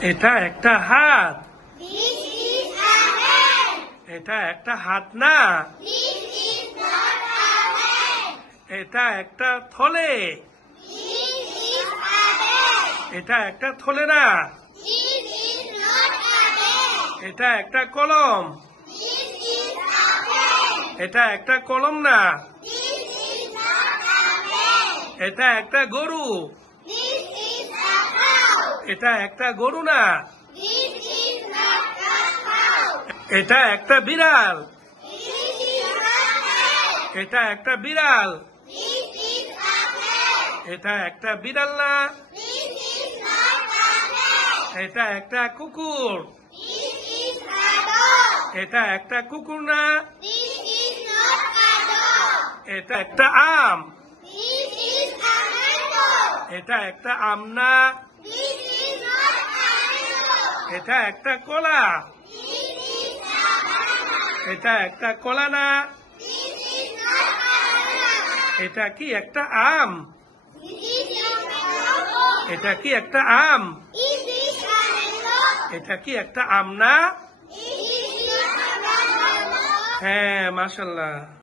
এটা একটা হাত। This is a hand. এটা একটা হাত না। This is not a hand. এটা একটা থলে। This is a bag. এটা একটা থলে না। This is not a bag. এটা একটা কলম। This is a pen. এটা একটা কলম না। This is not a pen. এটা একটা গরু। This is a cow. এটা একটা গরু না। This is not a cow. এটা একটা বিড়াল। This is a cat. এটা একটা বিড়াল। This is a cat. এটা একটা বিড়াল না। This is not a cat. এটা একটা কুকুর। This is a dog. এটা একটা কুকুর না। This is not a dog. এটা একটা আম। This is a mango. এটা একটা আম না। This is not a mango. এটা একটা কলা। This is a banana. এটা একটা কলা না। This is not a banana. এটা কি একটা আম? This is not a mango. এটা কি একটা আম? Is this a mango? এটা কি একটা আম না? Is this not a mango? হ্যাঁ, মাশাআল্লাহ।